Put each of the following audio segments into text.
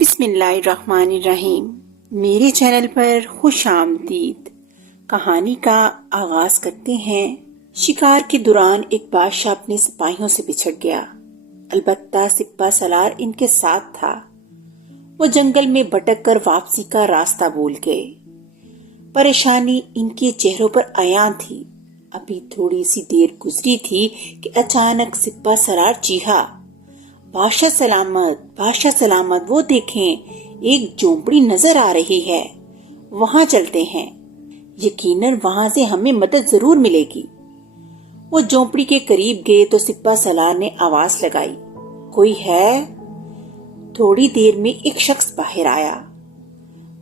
बिस्मिल्लाहिर्रहमानिर्रहीम। मेरे चैनल पर खुश आमदीद। कहानी का आगाज करते हैं। शिकार के दौरान एक बादशाह अपने सिपाहियों से बिछड़ गया। अलबत्ता सिपा सलार इनके साथ था। वो जंगल में भटक कर वापसी का रास्ता भूल गए। परेशानी इनके चेहरों पर आया थी। अभी थोड़ी सी देर गुजरी थी कि अचानक सिपा सलार चीखा, बादशाह सलामत, बादशाह सलामत, वो देखें, एक झोंपड़ी नजर आ रही है, वहां चलते हैं, यकीनन वहां से हमें मदद जरूर मिलेगी। वो झोंपड़ी के करीब गए तो सिपा सलार ने आवाज लगाई, कोई है? थोड़ी देर में एक शख्स बाहर आया।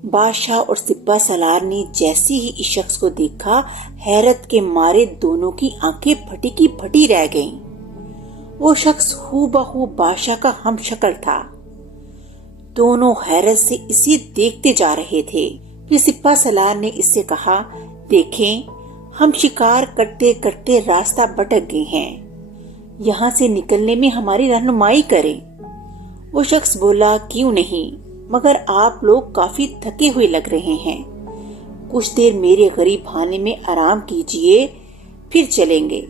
बादशाह और सिपा सलार ने जैसे ही इस शख्स को देखा, हैरत के मारे दोनों की आंखें फटी की फटी रह गईं। वो शख्स हूबहू बादशाह का हमशक्ल था। दोनों हैरत से इसे देखते जा रहे थे। फिर सिपा सलार ने इससे कहा, देखें, हम शिकार करते करते रास्ता भटक गए हैं, यहाँ से निकलने में हमारी रहनुमाई करें। वो शख्स बोला, क्यों नहीं, मगर आप लोग काफी थके हुए लग रहे हैं। कुछ देर मेरे गरीब खाने में आराम कीजिए, फिर चलेंगे।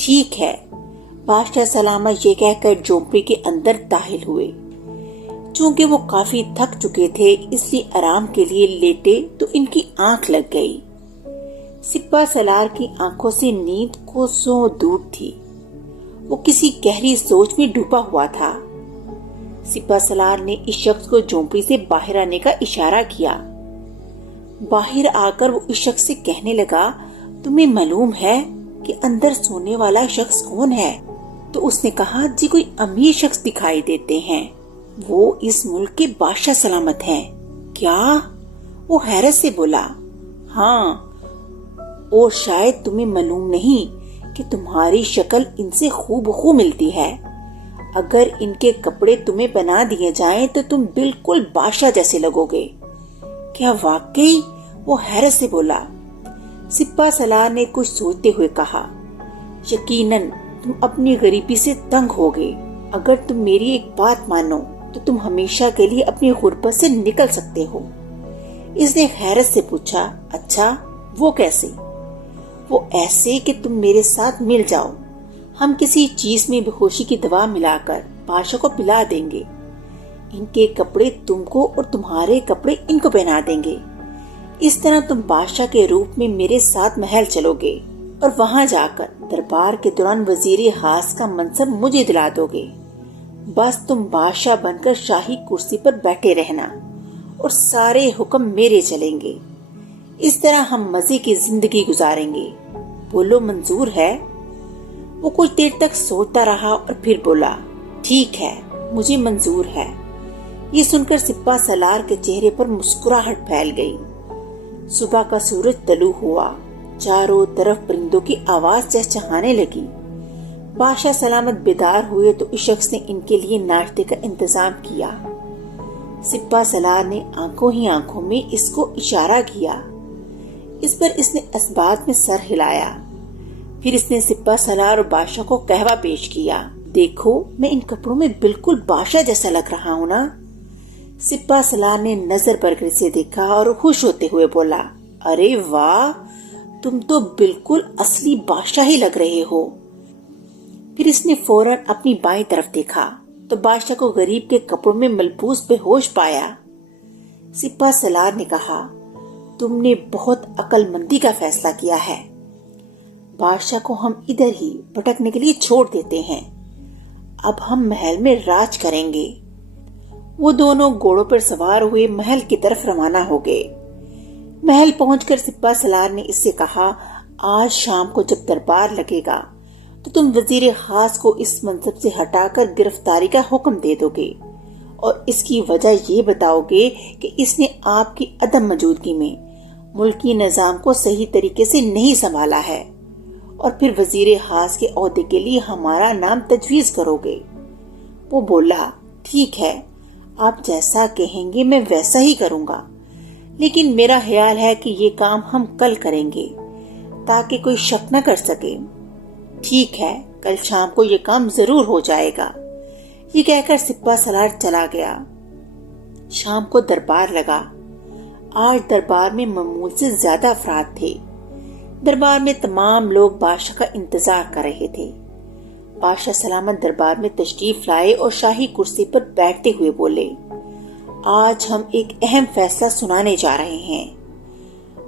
ठीक है। बादशाह सलामत ये कहकर झोंपड़ी के अंदर दाखिल हुए। चूंकि वो काफी थक चुके थे, इसलिए आराम के लिए लेटे तो इनकी आंख लग गई। सिपा सलार की आंखों से नींद कोसों दूर थी। वो किसी गहरी सोच में डूबा हुआ था। सिपा सलार ने इस शख्स को झोंपड़ी से बाहर आने का इशारा किया। बाहर आकर वो इस शख्स से कहने लगा, तुम्हें मालूम है कि अंदर सोने वाला शख्स कौन है? तो उसने कहा, जी कोई अमीर शख्स दिखाई देते हैं, वो इस मुल्क के बादशाह सलामत हैं। क्या? वो हैरत से बोला, हाँ, और शायद तुम्हें मालूम नहीं कि तुम्हारी शक्ल इनसे खूबखूब मिलती है। अगर इनके कपड़े तुम्हें बना दिए जाएं तो तुम बिल्कुल बादशाह जैसे लगोगे। क्या वाकई? वो हैरत से बोला। सिपा सलार ने कुछ सोचते हुए कहा, यकीनन तुम अपनी गरीबी से तंग होगे। अगर तुम मेरी एक बात मानो तो तुम हमेशा के लिए अपनी गुर्बत से निकल सकते हो। इसने हैरत से पूछा, अच्छा, वो कैसे? वो ऐसे कि तुम मेरे साथ मिल जाओ, हम किसी चीज में बेहोशी की दवा मिलाकर बादशाह को पिला देंगे। इनके कपड़े तुमको और तुम्हारे कपड़े इनको पहना देंगे। इस तरह तुम बादशाह के रूप में मेरे साथ महल चलोगे और वहां जाकर दरबार के दौरान वजीर खास का मनसब मुझे दिला दोगे। बस तुम बादशाह बनकर शाही कुर्सी पर बैठे रहना और सारे हुक्म मेरे चलेंगे। इस तरह हम मजे की जिंदगी गुजारेंगे। बोलो, मंजूर है? वो कुछ देर तक सोचता रहा और फिर बोला, ठीक है, मुझे मंजूर है। ये सुनकर सिपा सलार के चेहरे पर मुस्कुराहट फैल गई। सुबह का सूरज तलू हुआ। चारों तरफ परिंदों की आवाज चहचहाने लगी। बादशाह सलामत बेदार हुए तो इस शख्स ने इनके लिए नाश्ते का इंतजाम किया। सिपा सलार ने आंखों ही आंखों में इसको इशारा किया। इस पर इसने असबात में सर हिलाया। फिर इसने सिपा सलार और बादशाह को कहवा पेश किया, देखो, मैं इन कपड़ों में बिल्कुल बादशाह जैसा लग रहा हूँ ना? सिपा सलार ने नजर भरकर इसे देखा और खुश होते हुए बोला, अरे वाह, तुम तो बिल्कुल असली बादशाह ही लग रहे हो। फिर इसने फौरन अपनी बाईं तरफ देखा तो बादशाह को गरीब के कपड़ों में मलबूस बेहोश पाया। सिपा सलार ने कहा, तुमने बहुत अक्लमंदी का फैसला किया है। बादशाह को हम इधर ही भटकने के लिए छोड़ देते हैं। अब हम महल में राज करेंगे। वो दोनों घोड़ों पर सवार हुए महल की तरफ रवाना हो गए। महल पहुंचकर सिपा सलार ने इससे कहा, आज शाम को जब दरबार लगेगा तो तुम वजीर खास को इस मनसब से हटाकर गिरफ्तारी का हुक्म दे दोगे और इसकी वजह ये बताओगे कि इसने आपकी अदम मौजूदगी में मुल्की निजाम को सही तरीके से नहीं संभाला है, और फिर वजीर खास के ओहदे के लिए हमारा नाम तजवीज करोगे। वो बोला, ठीक है, आप जैसा कहेंगे मैं वैसा ही करूंगा, लेकिन मेरा ख्याल है कि ये काम हम कल करेंगे ताकि कोई शक न कर सके। ठीक है, कल शाम को ये काम जरूर हो जाएगा। ये कहकर सिपा सलार चला गया। شام کو دربار لگا۔ آج دربار میں معمول سے زیادہ افراد تھے۔ دربار میں تمام لوگ بادشاہ کا انتظار کر رہے تھے۔ بادشاہ سلامت دربار میں تشریف لائے اور شاہی کرسی پر بیٹھتے ہوئے بولے، آج ہم ایک اہم فیصلہ سنانے جا رہے ہیں،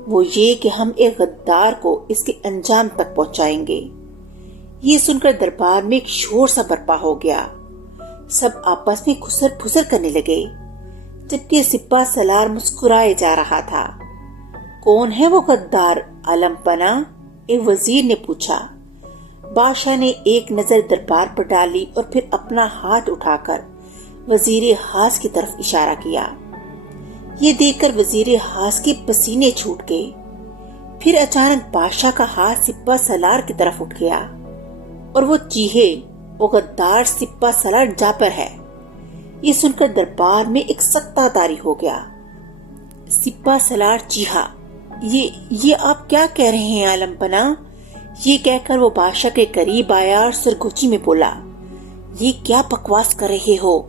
وہ یہ کہ ہم ایک غدار کو اس کے انجام تک پہنچائیں گے۔ یہ سن کر دربار میں ایک شور سا برپا ہو گیا۔ سب آپس میں خسر پھسر کرنے لگے، جبکہ سپاہ سالار مسکرائے جا رہا تھا۔ کون ہے وہ غدار عالم پناہ؟ ایک وزیر نے پوچھا۔ بادشاہ نے ایک نظر دربار پر ڈالی اور پھر اپنا ہاتھ اٹھا کر وزیر حاض کی طرف اشارہ کیا۔ یہ دیکھ کر وزیر حاض کے پسینے چھوٹ گئے۔ پھر اچانک بادشاہ کا ہاتھ سپاہ سالار کی طرف اٹھ گیا اور وہ چیخے، وہ غدار سپاہ سالار جابر ہے۔ یہ سن کر دربار میں ایک سکتہ طاری ہو گیا۔ سپاہ سالار چیخا، یہ آپ کیا کہہ رہے ہیں عالم پناہ؟ یہ کہہ کر وہ بادشاہ کے قریب آیا اور سرگوچی میں بولا، یہ کیا بکواس کر رہے ہو؟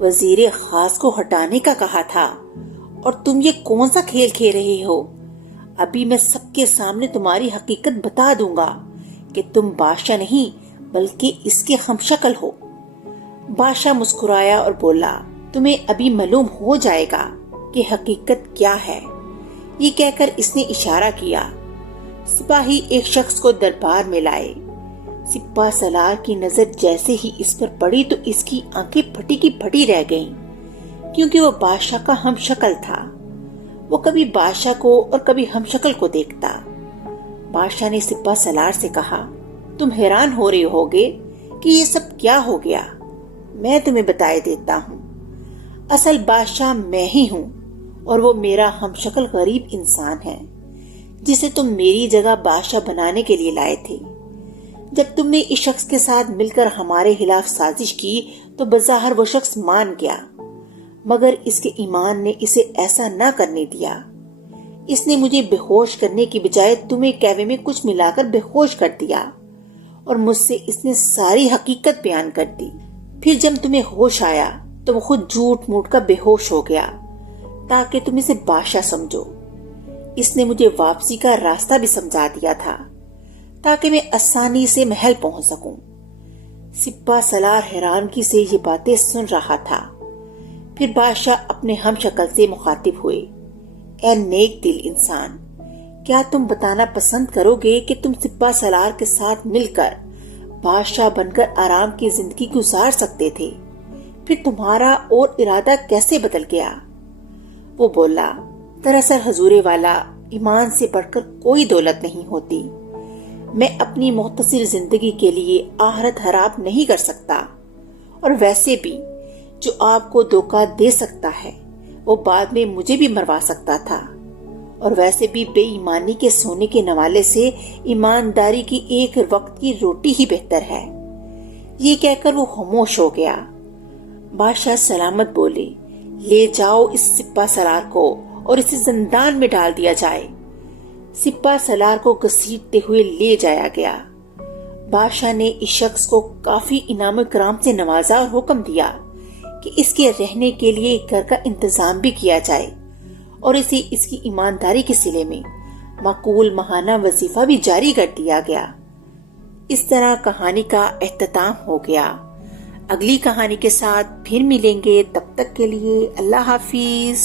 وزیر خاص کو ہٹانے کا کہا تھا اور تم یہ کون سا کھیل کھیل رہے ہو؟ ابھی میں سب کے سامنے تمہاری حقیقت بتا دوں گا کہ تم بادشاہ نہیں بلکہ اس کے ہم شکل ہو۔ بادشاہ مسکرایا اور بولا، تمہیں ابھی معلوم ہو جائے گا کہ حقیقت کیا ہے۔ یہ کہہ کر اس نے اشارہ کیا۔ سپاہی ایک شخص کو دربار میں لائے۔ سپاہ سالار کی نظر جیسے ہی اس پر پڑی تو اس کی آنکھیں پھٹی کی پھٹی رہ گئیں، کیونکہ وہ بادشاہ کا ہم شکل تھا۔ وہ کبھی بادشاہ کو اور کبھی ہم شکل کو دیکھتا۔ بادشاہ نے سپاہ سالار سے کہا، تم حیران ہو رہے ہوگے کہ یہ سب کیا ہو گیا۔ میں تمہیں بتائے دیتا ہوں، اصل بادشاہ میں ہی ہوں اور وہ میرا ہم شکل غریب انسان ہے جسے تم میری جگہ بادشاہ بنانے کے لیے لائے تھے۔ جب تم نے اس شخص کے ساتھ مل کر ہمارے خلاف سازش کی تو بظاہر وہ شخص مان گیا، مگر اس کے ایمان نے اسے ایسا نہ کرنے دیا۔ اس نے مجھے بے ہوش کرنے کی بجائے تمہیں کہوے میں کچھ ملا کر بے ہوش کر دیا اور مجھ سے اس نے ساری حقیقت بیان کر دی۔ پھر جب تمہیں ہوش آیا تو وہ خود جھوٹ موٹ کا بے ہوش ہو گیا تاکہ تم اسے بادشاہ سمجھو۔ اس نے مجھے واپسی کا راستہ بھی سمجھا دیا تھا تاکہ میں آسانی سے محل پہنچ سکوں۔ سپاہ سالار حیرانگی سے یہ باتیں سن رہا تھا۔ پھر بادشاہ اپنے ہم شکل سے مخاطب ہوئے، اے نیک دل انسان، کیا تم بتانا پسند کرو گے کہ تم سپاہ سالار کے ساتھ مل کر بادشاہ بن کر آرام کی زندگی گزار سکتے تھے؟ پھر تمہارا اور ارادہ کیسے بدل گیا؟ وہ بولا، دراصل حضور والا، ایمان سے بڑھ کر کوئی دولت نہیں ہوتی۔ میں اپنی مختصر زندگی کے لیے آخرت خراب نہیں کر سکتا، اور ویسے بھی جو آپ کو دھوکہ دے سکتا ہے وہ بعد میں مجھے بھی مروا سکتا تھا، اور ویسے بھی بے ایمانی کے سونے کے نوالے سے ایمانداری کی ایک وقت کی روٹی ہی بہتر ہے۔ یہ کہہ کر وہ خاموش ہو گیا۔ بادشاہ سلامت بولے، لے جاؤ اس سپاہ سالار کو اور اسے زندان میں ڈال دیا جائے۔ سپاہ سالار کو گھسیٹتے ہوئے لے جایا گیا۔ بادشاہ نے اس شخص کو کافی انعام و اکرام سے نوازا اور حکم دیا کہ اس کے رہنے کے لیے گھر کا انتظام بھی کیا جائے اور اسے اس کی ایمانداری کے صلے میں معقول ماہانہ وظیفہ بھی جاری کر دیا گیا۔ اس طرح کہانی کا اختتام ہو گیا۔ اگلی کہانی کے ساتھ پھر ملیں گے، تب تک کے لیے اللہ حافظ۔